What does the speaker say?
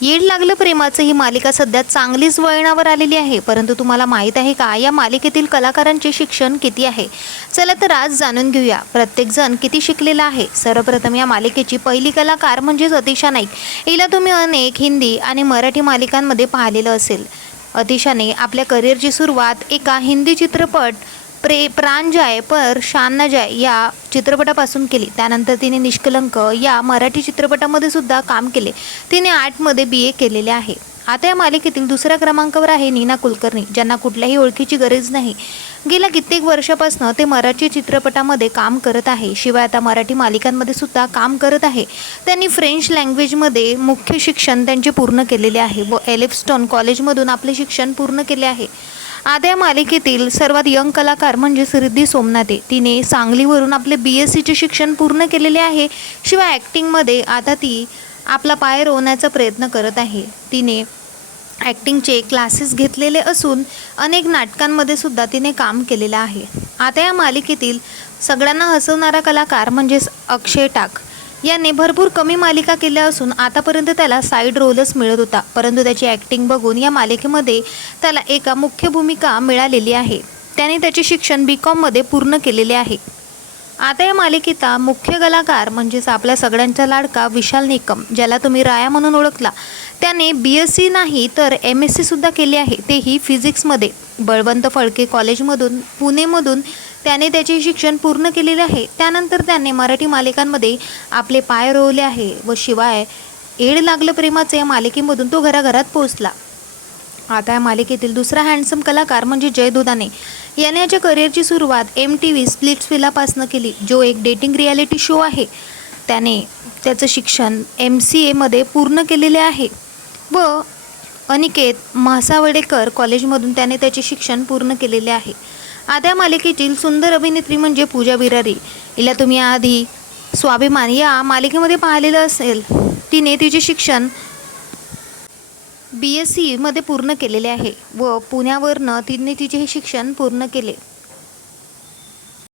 येड लागलं प्रेमाचं. ही मालिका सध्या चांगलीच वळणावर आलेली आहे. परंतु तुम्हाला माहीत आहे का या मालिकेतील कलाकारांचे शिक्षण किती आहे? चला तर आज जाणून घेऊया. प्रत्येकजण किती शिकलेला आहे? सर्वप्रथम या मालिकेची पहिली कलाकार म्हणजेच अतिशा नाईक. हिला तुम्ही अनेक हिंदी आणि मराठी मालिकांमध्ये पाहिलेलं असेल. अतिशाने आपल्या करिअरची सुरुवात एका हिंदी चित्रपट प्रे प्राण जाय पर शान जाय या चित्रपटापासून केली. त्यानंतर तिने निष्कलंक या मराठी चित्रपटामध्ये सुद्धा काम केले. तिने आर्टमध्ये बी ए केलेले आहे. आता या मालिकेतील दुसऱ्या क्रमांकावर आहे नीना कुलकर्णी ज्यांना कुठल्याही ओळखीची गरज नाही. गेल्या कित्येक वर्षापासून ते मराठी चित्रपटामध्ये काम करत आहे. शिवाय आता मराठी मालिकांमध्ये सुद्धा काम करत आहे. त्यांनी फ्रेंच लँग्वेजमध्ये मुख्य शिक्षण त्यांचे पूर्ण केलेले आहे व एलिफस्टोन कॉलेजमधून आपले शिक्षण पूर्ण केले आहे. आद्या या मालिकेतील सर्वात यंग कलाकार म्हणजे रिद्धी सोमनाथे. तिने सांगलीवरून आपले बी एस सीचे शिक्षण पूर्ण केलेले आहे. शिवाय ॲक्टिंगमध्ये आता ती आपला पाय रोवण्याचा प्रयत्न करत आहे. तिने ॲक्टिंगचे क्लासेस घेतलेले असून अनेक नाटकांमध्ये सुद्धा तिने काम केलेलं आहे. आता या मालिकेतील सगळ्यांना हसवणारा कलाकार म्हणजेच अक्षय टाक. याने भरपूर कमी मालिका केल्या असून आतापर्यंत त्याला साईड रोलच मिळत होता. परंतु त्याची ॲक्टिंग बघून या मालिकेमध्ये त्याला एका मुख्य भूमिका मिळालेली आहे. त्याने त्याचे शिक्षण बी कॉममध्ये पूर्ण केलेले आहे. आता या मालिकेचा मुख्य कलाकार म्हणजेच आपल्या सगळ्यांचा लाडका विशाल निकम ज्याला तुम्ही राया म्हणून ओळखला त्याने बी एस सी नाही तर एम एस सीसुद्धा केले आहे. तेही फिजिक्समध्ये बळवंत फडके कॉलेजमधून पुणेमधून त्याने त्याचे शिक्षण पूर्ण केलेले आहे. त्यानंतर त्याने मराठी मालिकांमध्ये आपले पाय रोवले आहे व शिवाय एड लागलं प्रेमाचं या मालिकेमधून तो घराघरात पोहोचला. आता या मालिकेतील दुसरा हँडसम कलाकार म्हणजे जय दुधाने. याने याच्या करिअरची सुरुवात एम टी व्ही स्प्लिट्सविलापासनं केली जो एक डेटिंग रियालिटी शो आहे. त्याने त्याचं शिक्षण एम सी एमध्ये पूर्ण केलेले आहे. व अनिकेत म्हासावडेकर कॉलेजमधून त्याने त्याचे शिक्षण पूर्ण केलेले आहे. आता मालिकेतील सुंदर अभिनेत्री म्हणजे पूजा बिरारी. हिला तुम्ही आधी स्वाभिमान या मालिकेमध्ये पाहिलेलं असेल. तिने तिचे शिक्षण बी एस सीमध्ये पूर्ण केलेले आहे व पुण्यावरनं तिने तिचे हे शिक्षण पूर्ण केले.